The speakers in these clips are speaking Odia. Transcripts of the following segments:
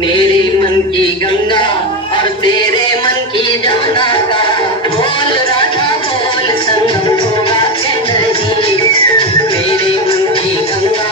मेरे मन की गंगा और तेरे मन की जमुना का बोल राधा बोल संगम होगा कि नहीं। मेरे मन की गंगा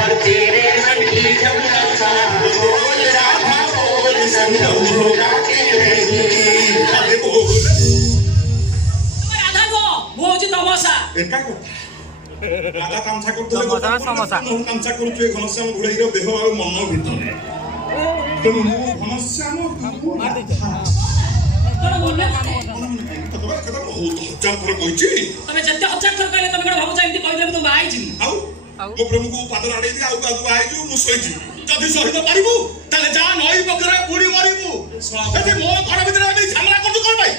और तेरे मन की जमुना का बोल राधा बोल संगम होगा कि नहीं। राधा वो हूँ तमसा एका কথা রাধা কামছা করতে সমস্যা কামছা করুଛୁ ଏ ଘନଶ୍ୟାମ ଘୋଡ଼େଇର ଦେହ ଆଉ ମନ ଭିତରେ ତେଣୁ ମୁଁ ଘନଶ୍ୟାମ हजार थर କହିଛି ତମେ ଯେତେ ହଜାର ଥର କହିଲେ ତମେ କଣ ଭାବୁଛ ଏମିତି କହିଲେ ମୁଁ ବାହା ହେଇଯିବି। ଆଉ ମୋ ପ୍ରେମକୁ ପାଦ ଆଡେଇ ଆଉ କାହାକୁ ବାହା ହେଇଯିବୁ ମୁଁ ଶୋଇଯିବି ଯଦି ସହିତ ପାରିବୁ ତାହେଲେ ଯା ନଈ ପଖରେ ବୁଡ଼ି ମରିବୁ ଏଠି ମୋ ଘର ଭିତରେ ଆମେ ଝାମଲା କରୁଛୁ କଣ ପାଇଁ।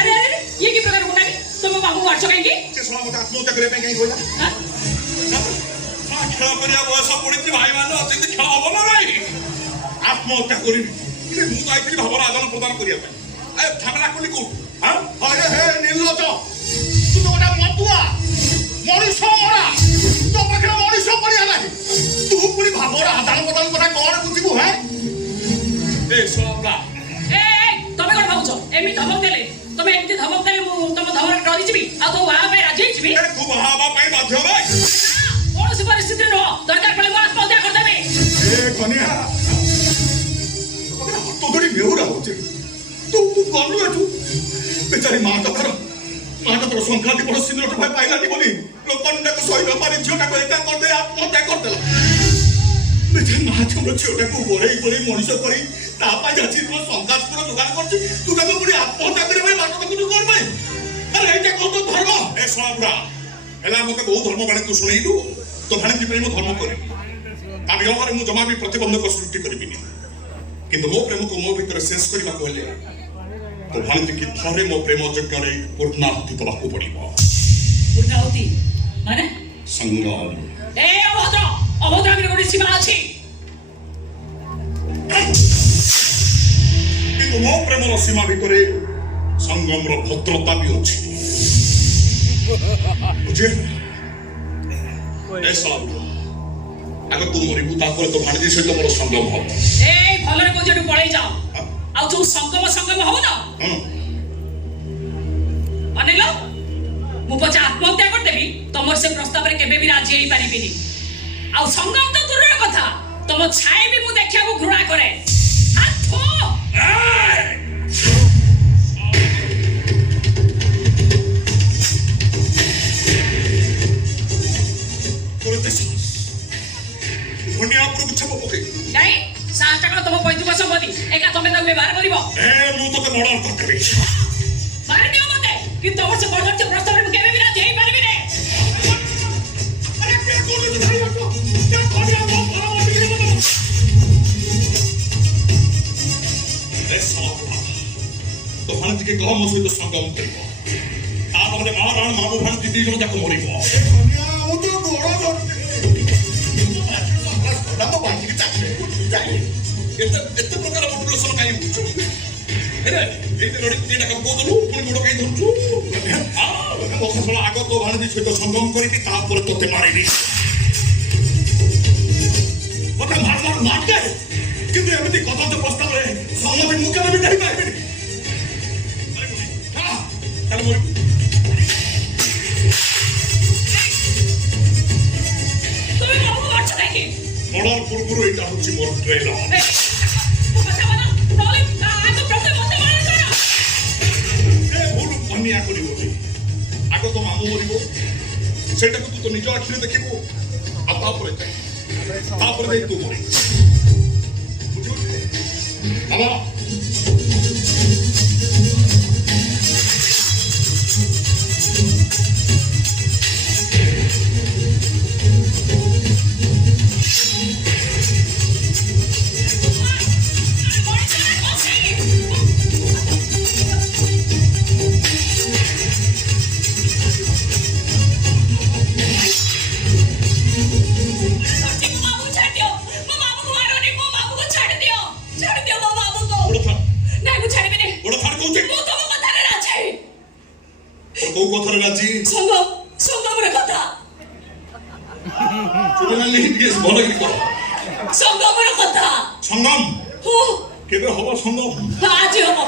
अरे अरे ये की प्रकार गुनानी तुम बाबू मारछो काहे की से सोना मत आत्महत्या करे पे काहे होइला खेल करिया बयस पड़िछि भाई मान अछित खेल हो ना भाई आत्महत्या करी मु तो आइछि भावर आदान प्रदान करिया पे ए झगड़ा कोली को हां अरे हे निर्लज तू तो गोटा मतुआ मनुष्य मरा तो पाखरे मनुष्य पड़िया नाही तू पुरी भावर आदान प्रदान करा कोन बुझिबु हे ए सोबला तमे कोन भाउछो एमी धमक देले तमे एमती धमक देले मु तम धमक डरी जिबी आ तो वहा पे राजी जिबी ए तू वहा पे बाध्य भाई कोन से परिस्थिति न दरकार पड़े मास पौधा कर देबे ए कन्या तो थोड़ी मेहुरा होचे तू कनु तू बेचारी मां तो संख्या दी बड़ सिंदूर तो भाई पाइलानी बोली लोकन को सही न पारे झियोटा को एका कर दे आत्महत्या कर देला बेचारी मां हमर झियोटा को बोरेई बोरेई मनुष्य करी तापा जाची तो संघासपुर दुकान करछि तू का बड़ी आत्महत्या करे भाई बात तो कर भाई अरे एटा को तो धर्म ए सोनापुरा एला मते बहुत धर्म बाणे तू सुनेइलु तो भाणे जी प्रेम धर्म करे ता व्यवहार मु जमा भी प्रतिबंधक सृष्टि करबिनी किंतु मो प्रेम को मो भीतर शेष करबा कहले तो भाणे जी की थरे मो प्रेम यज्ञ रे पूर्णाहुति दबाको पड़िबो पूर्णाहुति माने संगम ए अभद्र में कोडी सीमा अछि किंतु मो प्रेम सीमा भितर संगम रो भद्रता भी अछि बुझे ऐसा अगर तू मरिबू तापर तो भाणजी सहित मोर संगम हो ए भलरे को जेडू पळै जाओ आ जो संगम हो ना अनेलो मु पछा आत्महत्या कर देबी तमर से प्रस्ताव रे केबे भी राजी हेई पारिबिनी आ संगम तो दूर कथा तम छाए भी मु देखिया को घृणा करे आथो धनिया पर गुच्छा पके काई साटा का तम पैतु बस बदी एका तमे त व्यवहार करिवो ए मु तो मर्डर कर देबी मार दियो मते कि तम से मर्डर के प्रस्ताव रे केबे भी राजी हेई पारिबी रे अरे के कोले भाई को क्या कोडिया वो ऐसा तो भाणजी के कलम सहित संगम करिवो ता बदले महाराण मामू भाणजी दी जण जाको मरिवो धनिया वो तो घोड़ा धर तो बाकी के चाकले जाई एते प्रकार मोटिवेशन काई होछु हेरे एते लड़ी तीटा काम कोदलु पुनी गोड़ काई धरछु आ बखसला आगो तो भाणजी सहित संगम करिबी ता पर तोते मारिबी मते मार मारते किंतु एमिति कथन तो प्रस्ताव रे सम्मति मुकेले भी नहीं पाइबे अरे हां चल मोर তুমি বাবু মারছো নাকি মরার পূর্বরু এটা হচ্ছে মোর ট্রেলার কথা বলো নলে আগে প্রথমে মতে মারা করো এ ভুল অন্যায় করিব আগে তো মামু মরিব সেটাকে তু তো নিজ আখিরে দেখিব আর তারপরে দেখ তু মরি বুঝিবি বাবা কো কথারে রাজি সংগম রে কথা চুপ ନାଲି ଟିକେ ଭଲ କି କହ ସଂଗମର କଥା ସଙ୍ଗମ ହଁ କେବେ ହବ ସଙ୍ଗମ ଆଜି ହବ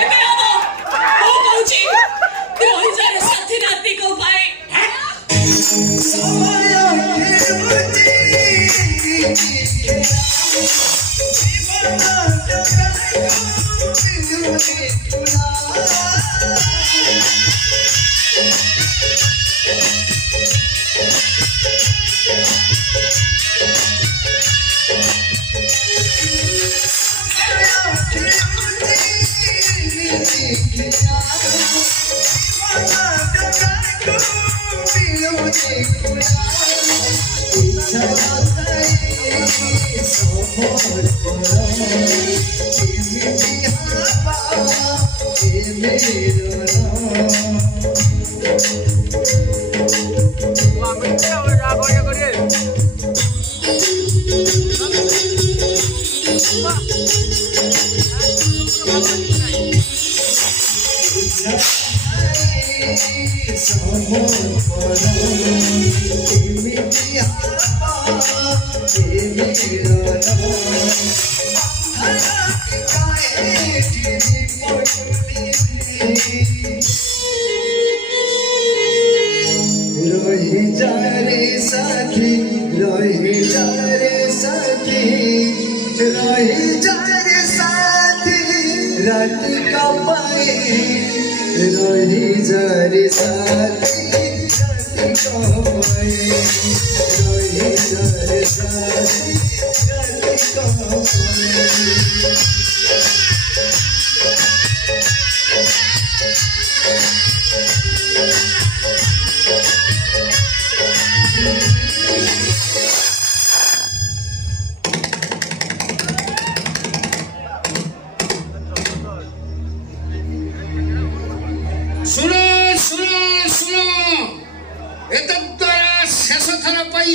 ଏବେ ହବ ମୁଁ କହୁଛି ରହିଯାରେ ସାଥୀ ରାତିକ ପାଇଁ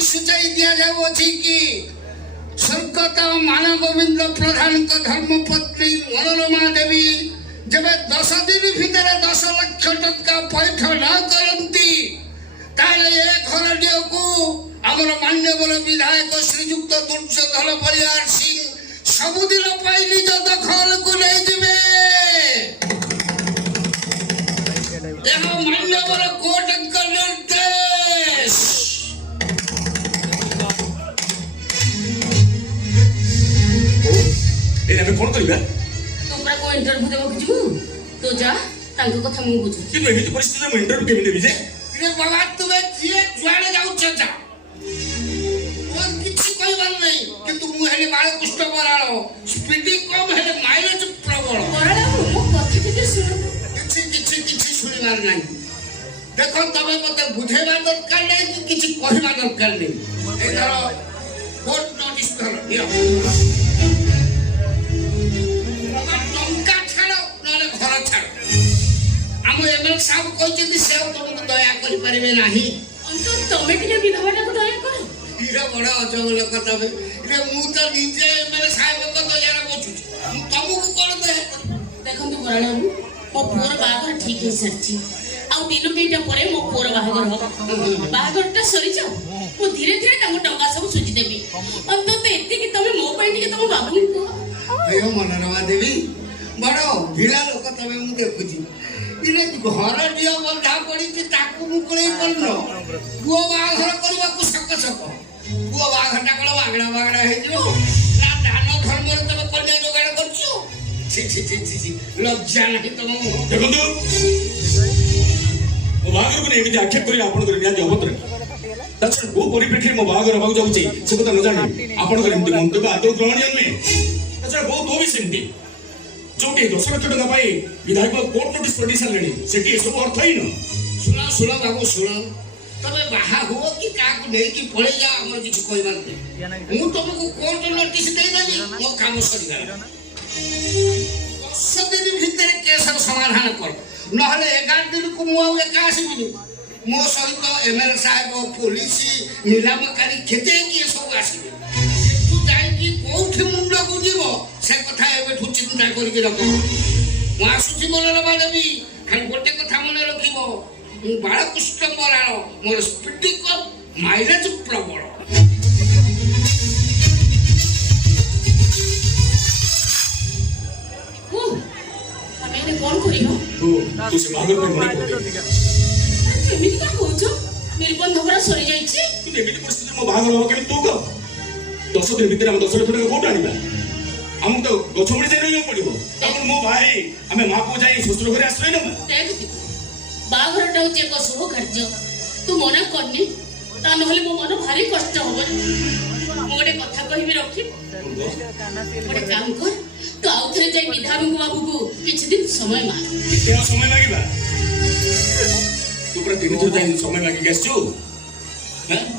सूचाई दिया जाउछि कि स्वर्गत मानगोविंद प्रधान धर्मपत्नी मनोरमा देवी जब 10 दिन भितर 10 लाख टंका पैठ न करती ताले ए घरटिया को हमर मान्यवर विधायक श्रीयुक्त दुर्योधन परिवार सिंह सबुदिन पाई निज दखल को ले जिवे एह मान्यवर कोर्ट निर्देश ଆମେ କଣ କରିବା ତୁ ପୁରା କୋ ଇଣ୍ଟରଭ୍ୟୁ ଦେବାକୁ ଯିବୁ ତୁ ଯା ତାଙ୍କ କଥା ମୁଁ ବୁଝୁଛି କିନ୍ତୁ ଏମିତି ପରିସ୍ଥିତିରେ ମୁଁ ଇଣ୍ଟରଭ୍ୟୁ କେମିତି ଦେବି ଯେ रे बाबा तुमे जिए जुआड़े जाउछ जा और किछि कहबार नहीं किंतु मु हेले बाळ कुष्ठ बराळ स्पीड कम हेले माइलेज प्रबल ବରାଳ ମୋ କଥା ଟିକେ ଶୁଣ किछि सुनिबार नहीं देखो तबे मते बुझेबा दरकार नहीं कि किछि कहबा दरकार नहीं ए धर कोर्ट नोटिस धर नियो टंका छाड़ो नले घर छाड़ो हम एमएल साहब कहते से तुमको दया कर पारे नहीं अंतु तमे टिके विधवाटाକୁ ଦୟା କର इरे बड़ अजब लोक तबे इरे मु तो निजे एमएल साहब को दया बचुछ तुमको कोन दया ଦେଖନ୍ତୁ ବରାଳ ମୋ ପୁଅର ବାହାଘର ଠିକ ହେଇ ସାରିଛି ଆଉ ଦିନ ଦୁଇଟା ପରେ ମୋ ପୁଅର ବାହାଘର ହବ ବାହାଘରଟା ସରିଯାଉ ମୁଁ ଧୀରେ ଧୀରେ ତାଙ୍କ ଟଙ୍କା ସବୁ ସୁଝି ଦେବି ଅନ୍ତତ ଏତିକି ତମେ ମୋ ପାଇଁ ଟିକେ ତମ ବାବୁଙ୍କୁ କୁହ अयो मनोरमा देवी बड़ भिड़ा लोक तबे मु देखुची इने घर दियो बंधा पड़ी ताकू मुकळे पड़नो पुओ बाघर करबा को सक सक पुओ बाघरटा कळ बागडा बागडा हे दियो ना दान धर्म रे तबे कन्या जोगाड़ करछो छी छी छी छी लज्जा नहीं तुम ଦେଖନ୍ତୁ ମୋ ବାହାଘରକୁ ନେଇ ଏମିତି ଆକ୍ଷେପ କରି ଆପଣଙ୍କର ନିହାତି ଅଭଦ୍ର ତାଛଡ଼ା କୋଉ ପରିପ୍ରେକ୍ଷୀରେ ମୋ ବାହାଘର ହେବାକୁ ଯାଉଛି ସେ କଥା ନ ଜାଣି ଆପଣଙ୍କର ଏମିତି ମନ୍ତବ୍ୟ ଆଦୌ ଗ୍ରହଣୀୟ ନୁହେଁ ତାଛଡ଼ା ବହୁତ ତୁ ବି ସେମିତି ଯୋଉଠି 10 ଲକ୍ଷ ଟଙ୍କା ପାଇଁ ବିଧାୟକ କୋର୍ଟ ନୋଟିସ୍ ପଠେଇ ସାରିଲେଣି ସେଠି ଏସବୁ ଅର୍ଥହୀନ सुना सुना बाबू सुना तबे बाहा हो कि काकू नहीं कि पळे जा हमर किछ कहबार नहीं मु तुमको कोर्ट नोटिस दे देनी मो काम सरी गला 10 दिन भीतर केसर समाधान कर नहले 11 दिन को मु एका आसीबिनी मो सहित एमएल साहेब पुलिस निलामकारी खेते कि सब आसीबे तू जाई कि कोठी मुंड को जीवो से कथा एबे ठु चिंता करि के रखो मु आसुची मनोरमा बाडबी खाली गोटे कथा मन रखिबो बाळ कुष्ठ बराळ मोर स्पीड कम माइलेज प्रबल ମୁଁ ସେ ବାହାଘର ପାଇଁ ମନା କରିଦେବି। ତୁ ଏମିତି କଣ କହୁଛୁ? ନିର୍ବନ୍ଧ ପରା ସରିଯାଇଛି। କିନ୍ତୁ ଏମିତି ପରିସ୍ଥିତିରେ ମୋ ବାହାଘର ହବ କେମିତି ତୁ କହ? 10 ଦିନ ଭିତରେ ଆମେ 10 ଲକ୍ଷ ଟଙ୍କା କୋଉଠୁ ଆଣିବା? ଆମକୁ ତ ଗଛ ମୂଳେ ଯାଇ ରହିବାକୁ ପଡିବ। ତାପରେ ମୋ ଭାଇ ଆମେ ମା ପୁଅ ଯାଇ ଶ୍ୱଶୁର ଘରେ ଆଶ୍ରୟ ନେବା। ଦେଖ ବାହାଘରଟା ହଉଛି ଏକ ଶୁଭ କାର୍ଯ୍ୟ, ତୁ ମନା କରନି, ତା ନହେଲେ ମୋ ମନ ଭାରି କଷ୍ଟ ହବ। ମୁଁ ଗୋଟେ କଥା କହିବି ରଖି, ଗୋଟେ କାମ କର, ତୁ ଆଉ ଥରେ ଯାଇ ବିଧାୟକ ବାବୁକୁ କିଛି ଦିନ ସମୟ ମାଗ। କେତେ ଆଉ ସମୟ ଲାଗିବା? ତୁ ପୁରା 3 ଥର ଯାଇ ସମୟ ମାଗିକି ଆସିଛୁ।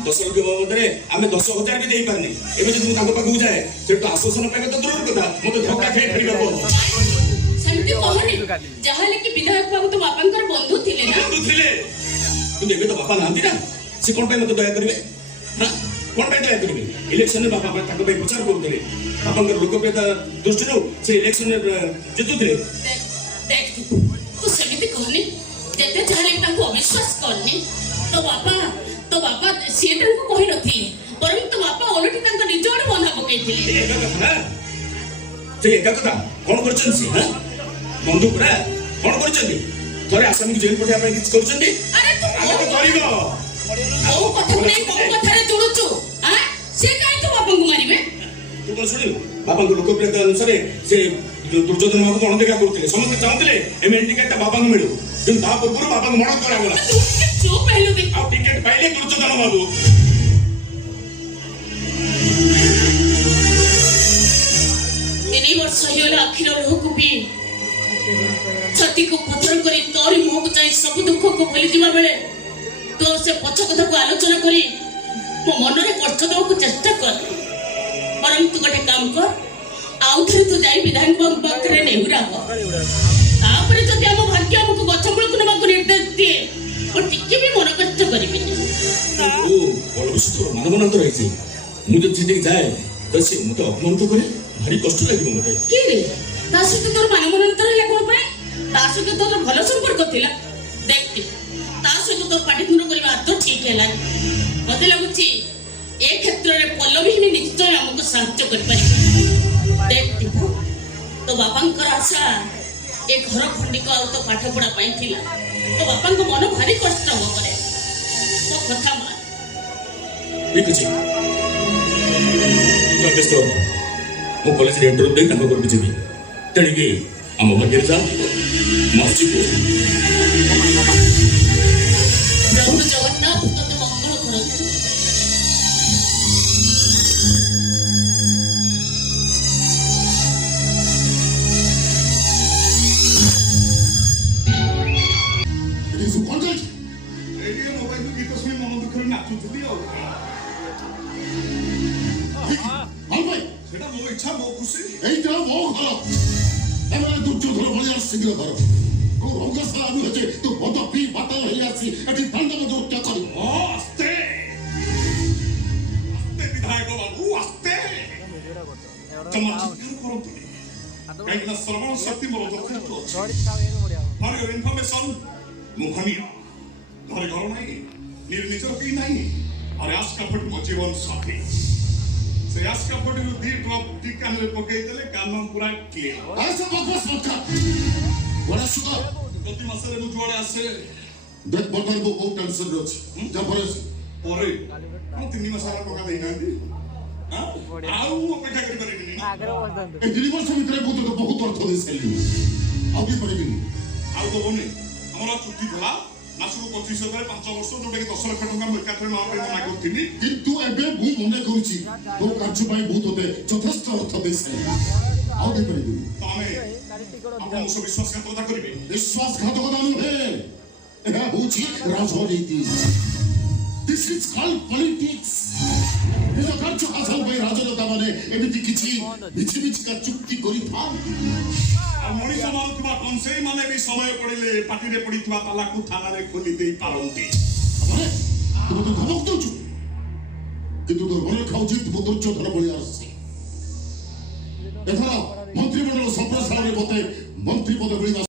10 ଲକ୍ଷ ବାବଦରେ ଆମେ 10,000 ବି ଦେଇପାରୁନି। ଏବେ ଯଦି ମୁଁ ତାଙ୍କ ପାଖକୁ ଯାଏ ସେଠୁ ଆଶ୍ୱାସନ ପାଇବା ତ ଦୂରର କଥା, ମତେ ଧକ୍କା ଖାଇ ଫେରିବାକୁ ହବ। ସେମିତି କହନି, ଯାହାହେଲେ କି ବିଧାୟକ ବାବୁ ତ ବାପାଙ୍କର ବନ୍ଧୁ ଥିଲେ ନା। ବନ୍ଧୁ ଥିଲେ, କିନ୍ତୁ ଏବେ ତ ବାପା ନାହାନ୍ତି ନା। ସେ କଣ ପାଇଁ ମତେ ଦୟା କରିବେ? କଣ ପାଇଁ ଦୟା କରିବେ? ଇଲେକ୍ସନରେ ବାପା ତାଙ୍କ ପାଇଁ ପ୍ରଚାର କରୁଥିଲେ, ବାପାଙ୍କର ଲୋକପ୍ରିୟତା ଦୃଷ୍ଟିରୁ ସେ ଇଲେକ୍ସନରେ ଜିତୁଥିଲେ। ଦେଖ ତୁ ସେମିତି କହନି, ଯେତେ ଯାହାହେଲେ ବି ତାଙ୍କୁ ଅବିଶ୍ୱାସ କରନି। ତୋ ବାପା ସିଏ ତାଙ୍କୁ କହିନଥିଲେ, ବରଂ ତୋ ବାପା ଓଲଟି ତାଙ୍କ ନିଜ ଆଡେ ବନ୍ଧା ପକେଇଥିଲେ। ଏକା କଥା ନା, ସେ ଏକା କଥା କଣ କରିଛନ୍ତି ସେ? ବନ୍ଧୁ ପୁରା କଣ କରିଛନ୍ତି? ଥରେ ଆସାମୀକୁ ଜେଲ ପଠେଇବା ପାଇଁ କିଛି କରୁଛନ୍ତି? ଆରେ ତୁ ଆମେ ତ କରିବ। କୋଉ କଥାକୁ ନେଇ କୋଉ କଥାରେ ଜୁଡୁଛୁ? ସେ କାହିଁ ତୋ ବାପାଙ୍କୁ ମାରିବେ? ତୁ କଣ ଶୁଣିବୁ? ବାପାଙ୍କ ଲୋକପ୍ରିୟତା ଅନୁସାରେ ସେ ଦୁର୍ଯୋଧନ ବାବୁଙ୍କୁ ଅଣଦେଖା କରୁଥିଲେ। ସମସ୍ତେ ଚାହୁଁଥିଲେ ଏମଏଲଏ ଟିକେଟଟା ବାପାଙ୍କୁ ମିଳୁ, କିନ୍ତୁ ତା ପୂର୍ବରୁ ବାପାଙ୍କୁ ମନା କରାଗଲା। ତୁ ଚୁପ୍ ହେଲୁ ଦେଖ। ଆଉ ଟିକେଟ ପାଇଲେ ଦୁର୍ଯୋଧନ ବାବୁ। ତିନି ବର୍ଷ ହେଇଗଲା ଆଖିର ଲୁହକୁ ପିଇ, ଛାତିକୁ ପଥର କରି ତୋରି ମୁହଁକୁ ଚାହିଁ ସବୁ ଦୁଃଖକୁ ଭୁଲିଯିବା ବେଳେ ତୁ ସେ ପଛ କଥାକୁ ଆଲୋଚନା କରି ମୋ ମନରେ କଷ୍ଟ ଦେବାକୁ ଚେଷ୍ଟା କର। ବରଂ ତୁ ଗୋଟେ କାମ କର, ଆଉ ଥରେ ତୁ ଯାଇ ବିଧାୟକ ବାବୁ ପାଖରେ ନେହୁରା ହ। ତାପରେ ଯଦି ଆମ ଭାଗ୍ୟ ଆମକୁ ଗଛ ମୂଳକୁ ନେବାକୁ ନିର୍ଦ୍ଦେଶ ଦିଏ, ମୁଁ ଟିକେ ବି ମନ କଷ୍ଟ କରିବିନି। ମାନବନାନ୍ତର ହେଇଛି। ମୁଁ ଯଦି ସେଠିକି ଯାଏ ତ ସେ ମତେ ଅପମାନିତ କରେ, ଭାରି କଷ୍ଟ ଲାଗିବ ମତେ। କି ରେ, ତା ସହିତ ତୋର ମାନବନାନ୍ତର ହେଲା କଣ ପାଇଁ? ତା ସହିତ ତୋର ଭଲ ସମ୍ପର୍କ ଥିଲା। ଦେଖ ତା ସହିତ ତୋର ପାଟିତୁଣ୍ଡ କରିବା ଆଦୌ ଠିକ ହେଲାନି। ମତେ ଲାଗୁଛି ଏ କ୍ଷେତ୍ରରେ ପଲ୍ଲବୀ ହିଁ ନିଶ୍ଚୟ ଆମକୁ ସାହାଯ୍ୟ କରିପାରିବ। ଦେଖ ତୋ ବାପାଙ୍କର ଆଶା ଏ ଘର ଖଣ୍ଡିକ ଆଉ ତୋ ପାଠ ପଢା ପାଇଁ ଥିଲା। ତୋ ବାପାଙ୍କ ମନ ଭାରି କଷ୍ଟ ହବ ପରେ। ମୋ କଥା ମାନ। ଠିକ ଅଛି, ବ୍ୟସ୍ତ ହବ। ମୁଁ କଲେଜରେ ଇଣ୍ଟରଭ୍ୟୁ ଦେଇ ତାଙ୍କ ଘରକୁ ଯିବି। ତେଣିକି ଆମ ଭାଗ୍ୟରେ ଯା ମସ୍ଜିଦ୍ ପ୍ରଭୁ ଜଗନ୍ନାଥ ତୋତେ ମଙ୍ଗଳ କରନ୍ତୁ। ଗୀତ ଶୁଣି ମନ ଦୁଃଖରେ ନାଚୁଥିଲି ଆଉ। ସେଟା ମୋ ଇଚ୍ଛା, ମୋ ଖୁସି। এইটা বউ ঘর এবারে দুর্যোধন বলে আসছে গিয়ে ঘর ও রঙ্গশালা আমি হচ্ছে তো বদ পি বাতাল হয়ে আসছি এটি দণ্ডব যোগটা করি আস্তে আস্তে বিধায়ক বাবু আস্তে। জমা চিৎকার করନ୍ତୁନି, କାହିଁକିନା ଶ୍ରବଣ ଶକ୍ତି ମୋର ଯଥେଷ୍ଟ ଅଛି। ଫର୍ ୟୁର ଇନଫର୍ମେସନ, ମୁଁ ଖନିଆ, ଘରେ ଘର ନାହିଁ, ନିଜର କେହି ନାହିଁ। ଆରେ ଆସ୍କାଫଟ ମୋ ଜୀବନ ସାଥୀ। ସେ ଆସ୍କାଫଟରୁ 2 ଡ୍ରପ ଟି କାନରେ ପକେଇଦେଲେ କାନ ପୁରା କ୍ଲିୟର। আচ্ছা বকবাস মতকা বড় সুদা ପ୍ରତି ମାସରେ ମୁଁ ଯୁଆଡ଼େ ଆସେ দেখ বর্তমান বউ বহুত টেনশন রয়েছে যা পরে ପରେ ମୁଁ 3 ମାସ ହେଲା ଟଙ୍କା ଦେଇନାହାନ୍ତି। ଆଉ ମୁଁ ଅପେକ୍ଷା କରିପାରିବିନି। এই 2 বছর ভিতরে বহুত বহুত অর্থ দিয়ে সাইলি ଆଉ ବି କରିବିନି। ଆଉ ଦେବନି। ଆମର ଚୁକ୍ତି ଥିଲା ମାସକୁ 25,000 5 ବର୍ଷ, ଯୋଉଟାକି 10 ଲକ୍ଷ ଟଙ୍କା ମୁଁ ଏକାଥରେ ନେବା ପାଇଁ ମନା କରିଥିଲି। কিন্তু এবে ମୁଁ মনে କରୁଛି ତୋ କାର୍ଯ୍ୟ ପାଇଁ ବହୁତ ତୋତେ ଯଥେଷ୍ଟ ଅର୍ଥ ଦେଇ ସାଇଲି ଆଉ ବି କରିବିନି। ତ ଆମେ ଆପଣଙ୍କ ସହ ବିଶ୍ୱାସଘାତକତା କରିବେ? ବିଶ୍ୱାସଘାତକତା ନୁହେଁ, ଏହା ହେଉଛି ରାଜନୀତି। This is called politics. ନିଜ କାର୍ଯ୍ୟ ହାସଲ ପାଇଁ ରାଜନେତା ମାନେ ଏମିତି କିଛି ମିଛିମିଛିକା ଚୁକ୍ତି କରିଥାନ୍ତି। ଆଉ ମଣିଷ ମାରୁଥିବା କଂସେଇ ମାନେ ବି ସମୟ ପଡ଼ିଲେ ପାଟିରେ ପଡ଼ିଥିବା ତାଲାକୁ ଥାନାରେ ଖୋଲି ଦେଇ ପାରନ୍ତି। ତୁ ମୋତେ ଧମକ ଦେଉଛୁ, କିନ୍ତୁ ତୋର ମନେ ଖାଉଛି ତୁ ଦୁର୍ଯୋଧନ ଭଳି ଆସୁଛି। ଏଥର ମନ୍ତ୍ରିମଣ୍ଡଳ ସମ୍ପ୍ରସାରଣରେ ମୋତେ ମନ୍ତ୍ରୀ ପଦ ମିଳିବା